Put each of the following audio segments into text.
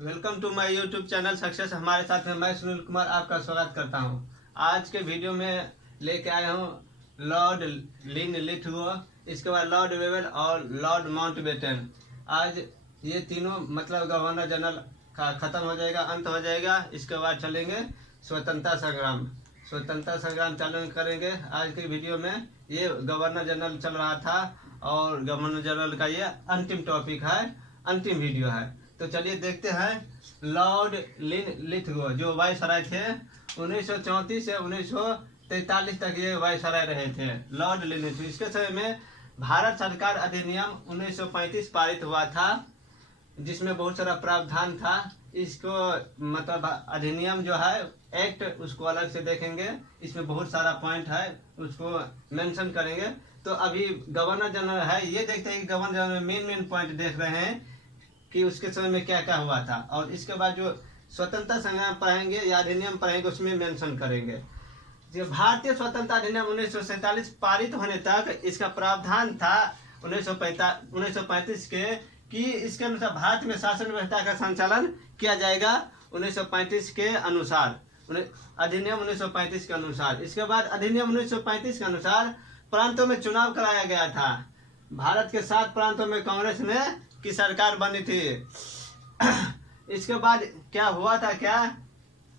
Welcome to my YouTube channel success. हमारे साथ में मैं सुनील कुमार आपका स्वागत करता हूं। आज के वीडियो में लेके आया हूं लॉर्ड लिन लिथगो, इसके बाद लॉर्ड वेवेल और लॉर्ड माउंटबेटन। आज ये तीनों मतलब गवर्नर जनरल का ख़त्म हो जाएगा, अंत हो जाएगा। इसके बाद चलेंगे स्वतंत्रता संग्राम। स्वतंत्रता संग्राम चालू करेंगे आज के वीडियो में। ये गवर्नर जनरल चल रहा था और गवर्नर जनरल का ये अंतिम टॉपिक है, अंतिम वीडियो है। तो चलिए देखते हैं। लॉर्ड लिन लिथगो जो वायसराय थे 1934 से 1943 तक ये वायसराय रहे थे। लॉर्ड लिन लिथगो, इसके समय में भारत सरकार अधिनियम 1935 पारित हुआ था, जिसमें बहुत सारा प्रावधान था। इसको मतलब अधिनियम जो है एक्ट, उसको अलग से देखेंगे। इसमें बहुत सारा पॉइंट है, उसको मेंशन करेंगे। तो अभी गवर्नर जनरल है, ये देखते हैं कि गवर्नर जनरल में मेन पॉइंट देख रहे हैं कि उसके समय में क्या क्या हुआ था। और इसके बाद जो स्वतंत्रता संग्राम पढ़ेंगे या अधिनियम पढ़ेंगे, उसमें मेंशन करेंगे। जो भारतीय स्वतंत्रता अधिनियम 1947 पारित होने तक इसका प्रावधान था 1935 के कि इसके अनुसार भारत में शासन व्यवस्था का संचालन किया जाएगा 1935 के अनुसार, अधिनियम 1935 के अनुसार। इसके बाद अधिनियम 1935 के अनुसार प्रांतों में चुनाव कराया गया था। भारत के 7 प्रांतों में कांग्रेस ने की सरकार बनी थी। इसके बाद क्या हुआ था, क्या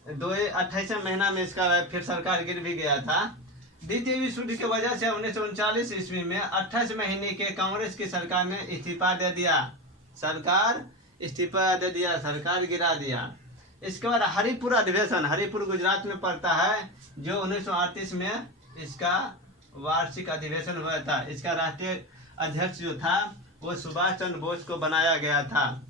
28 महीना में इसका फिर सरकार गिर भी गया था। द्वितीय विश्व युद्ध की वजह से 1939 ईस्वी में 28 महीने के कांग्रेस की सरकार ने इस्तीफा दे दिया। सरकार इस्तीफा दे दिया, सरकार गिरा दिया। इसके बाद हरिपुर अधिवेशन, हरिपुर गुजरात में पड़ता है, जो 1938 में इसका वार्षिक अधिवेशन हुआ था। इसका राष्ट्रीय अध्यक्ष जो था वो सुभाष चंद्र बोस को बनाया गया था।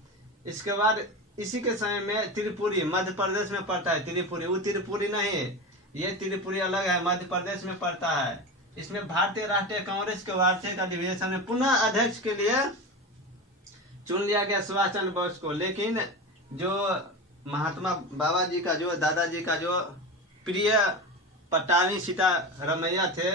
इसके बाद इसी के समय में त्रिपुरी, मध्य प्रदेश में पड़ता है। त्रिपुरी, वो त्रिपुरी नहीं, ये त्रिपुरी अलग है, मध्य प्रदेश में पड़ता है। इसमें भारतीय राष्ट्रीय कांग्रेस के वार्षिक अधिवेशन में पुनः अध्यक्ष के लिए चुन लिया गया सुभाष चंद्र बोस को। लेकिन जो महात्मा बाबा जी का, जो दादाजी का जो प्रिय पटानी सीतारमैया थे,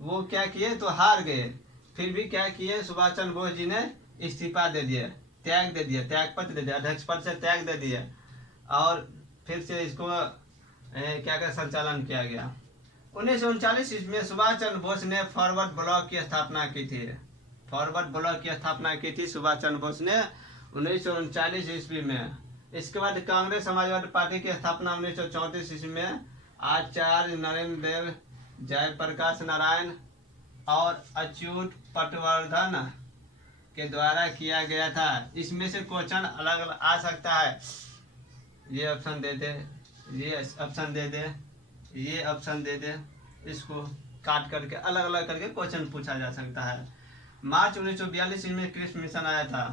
वो क्या किए तो हार गए। फिर भी क्या किए, सुभाष चंद्र बोस जी ने इस्तीफा दे दिया, त्याग दे दिया, त्याग पत्र दे दिया, अध्यक्ष पद से त्याग दे दिया। और फिर से इसको क्या क्या संचालन किया गया। 1939 ईस्वी में सुभाष चंद्र बोस ने फॉरवर्ड ब्लॉक की स्थापना की थी। फॉरवर्ड ब्लॉक की स्थापना की थी सुभाष चंद्र बोस ने 1939 ईस्वी में। इसके बाद कांग्रेस समाजवादी पार्टी की स्थापना 1934 ईस्वी में आचार्य नरेंद्र देव, जयप्रकाश नारायण और अच्युत पटवर्धन के द्वारा किया गया था। इसमें से क्वेश्चन अलग अलग आ सकता है। ये ऑप्शन दे दे, ये ऑप्शन दे दे, ये ऑप्शन दे दे, इसको काट करके अलग अलग करके क्वेश्चन पूछा जा सकता है। मार्च 1942 में क्रिप्स मिशन आया था।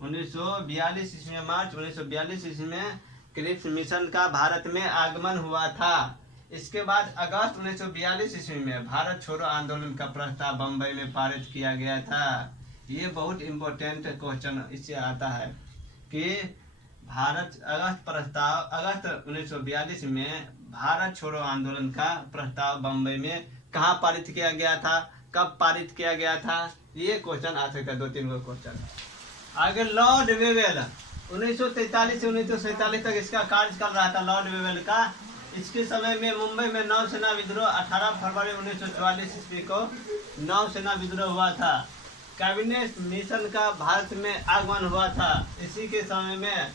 1942 ईस्वी में, मार्च 1942 ईस्वी में क्रिप्स मिशन का भारत में आगमन हुआ था। इसके बाद अगस्त 1942 ईस्वी में भारत छोड़ो आंदोलन का प्रस्ताव बम्बई में पारित किया गया था। ये बहुत इम्पोर्टेंट क्वेश्चन इससे आता है कि अगस्त 1942 में भारत छोड़ो आंदोलन का प्रस्ताव बम्बई में कहाँ पारित किया गया था, कब पारित किया गया था, ये क्वेश्चन आ सकता है। 2-3 गो क्वेश्चन। आगे लॉर्ड वेवेल, 1943 से 1947 तक इसका कार्यकाल रहा था लॉर्ड वेवेल का। इसके समय में मुंबई में नौसेना विद्रोह 18 फरवरी 1944 ईस्वी को नौसेना विद्रोह हुआ था। कैबिनेट मिशन का भारत में आगमन हुआ था। इसी के समय में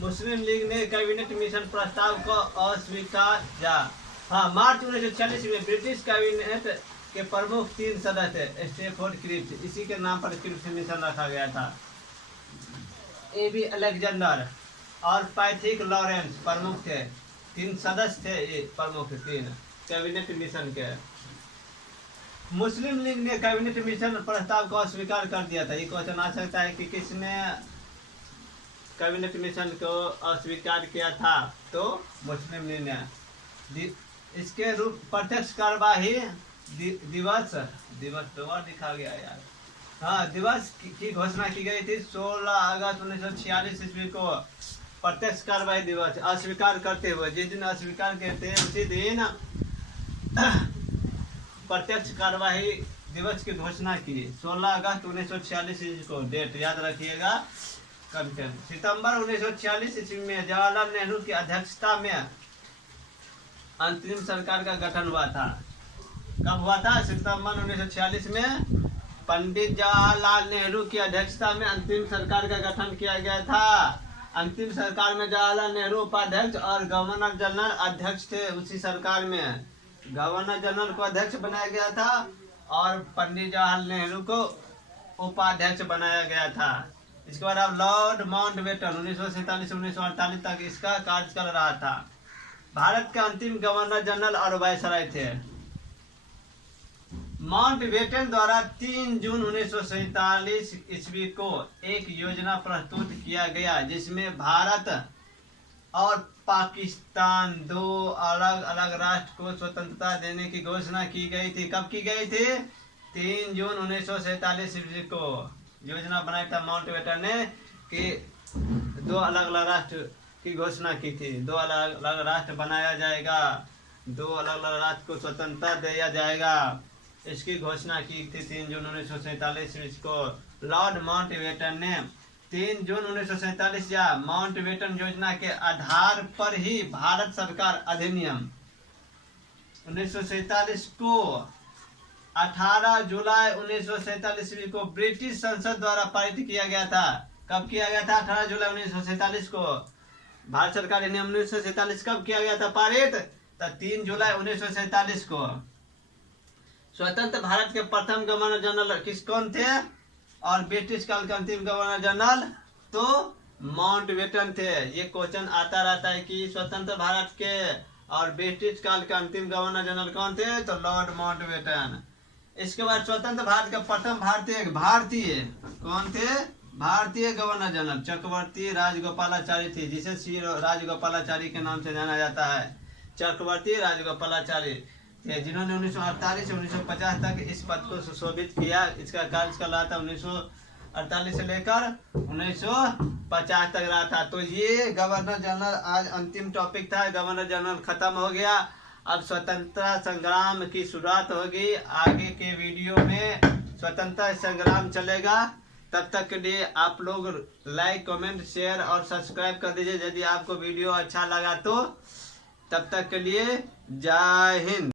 मुस्लिम लीग ने कैबिनेट मिशन प्रस्ताव को अस्वीकार किया। हाँ, मार्च 1940 में ब्रिटिश कैबिनेट के प्रमुख 3 सदस्य स्टैफोर्ड क्रिप्स, इसी के नाम पर क्रिप्स मिशन रखा गया था। A.B. अलेक्जेंडर और पैथिक लॉरेंस प्रमुख थे। 3 सदस्य थे ये प्रमुख, 3 कैबिनेट मिशन के। मुस्लिम लीग ने कैबिनेट मिशन प्रस्ताव को अस्वीकार कर दिया था। ये क्वेश्चन आ सकता है कि किसने कैबिनेट मिशन को अस्वीकार किया था, तो मुस्लिम लीग ने। इसके रूप प्रत्यक्ष कार्यवाही दिवस तो और दिखा गया यार। हाँ, दिवस की घोषणा की गई थी 16 अगस्त 1946 ईस्वी को। प्रत्यक्ष कार्यवाही दिवस अस्वीकार करते हुए, जिस दिन अस्वीकार करते हैं उसी दिन प्रत्यक्ष कार्यवाही दिवस की घोषणा की। 16 अगस्त 1946 को डेट याद रखिएगा। कंटेंट। सितंबर 1946 ईस्वी में जवाहरलाल नेहरू की अध्यक्षता में अंतरिम सरकार का गठन हुआ था। कब हुआ था? सितंबर 1946 में पंडित जवाहरलाल नेहरू की अध्यक्षता में अंतरिम सरकार का गठन किया गया था। अंतिम सरकार में जवाहरलाल नेहरू उपाध्यक्ष और गवर्नर जनरल अध्यक्ष थे। उसी सरकार में गवर्नर जनरल को अध्यक्ष बनाया गया था और पंडित जवाहरलाल नेहरू को उपाध्यक्ष बनाया गया था। इसके बाद अब लॉर्ड माउंटबेटन 1947-1948 तक इसका कार्यकाल रहा था। भारत के अंतिम गवर्नर जनरल और वायसराय थे। माउंटबेटन द्वारा 3 जून 1947 ईस्वी को एक योजना प्रस्तुत किया गया जिसमें भारत और पाकिस्तान दो अलग अलग राष्ट्र को स्वतंत्रता देने की घोषणा की गई थी। कब की गई थी? 3 जून 1947 ईस्वी को योजना बनाई था माउंटबेटन ने कि दो अलग अलग राष्ट्र की घोषणा की थी। दो अलग अलग राष्ट्र बनाया जाएगा, दो अलग अलग राष्ट्र को स्वतंत्रता दिया जाएगा, इसकी घोषणा की थी 3 जून 1947 ईस्वी को लॉर्ड माउंटबेटन ने। 3 जून 1947 या माउंटबेटन योजना के आधार पर ही भारत सरकार अधिनियम 1947 को 18 जुलाई 1947 ईस्वी को ब्रिटिश संसद द्वारा पारित किया गया था। कब किया गया था? 18 जुलाई 1947 को भारत सरकार अधिनियम 1947 कब किया गया था पारित? 3 जुलाई 1947 को। स्वतंत्र भारत के प्रथम गवर्नर जनरल कौन थे? और ब्रिटिश काल के अंतिम गवर्नर जनरल तो माउंटबेटन थे। ये क्वेश्चन आता रहता है कि स्वतंत्र भारत के और ब्रिटिश काल के अंतिम गवर्नर जनरल कौन थे? तो लॉर्ड माउंटबेटन। इसके बाद स्वतंत्र भारत के प्रथम भारतीय कौन थे? भारतीय गवर्नर जनरल चक्रवर्ती राजगोपालाचारी थे, जिसे श्री राजगोपालाचारी के नाम से जाना जाता है। चक्रवर्ती राजगोपालाचारी थे जिन्होंने 1948 से 1950 तक इस पद को सुशोभित किया। इसका कार्यकाल रहा था 1948 से लेकर 1950 तक रहा था। तो ये गवर्नर जनरल आज अंतिम टॉपिक था। गवर्नर जनरल खत्म हो गया। अब स्वतंत्रता संग्राम की शुरुआत होगी। आगे के वीडियो में स्वतंत्रता संग्राम चलेगा। तब तक के लिए आप लोग लाइक, कमेंट, शेयर और सब्सक्राइब कर दीजिए यदि आपको वीडियो अच्छा लगा तो। तब तक के लिए जय हिंद।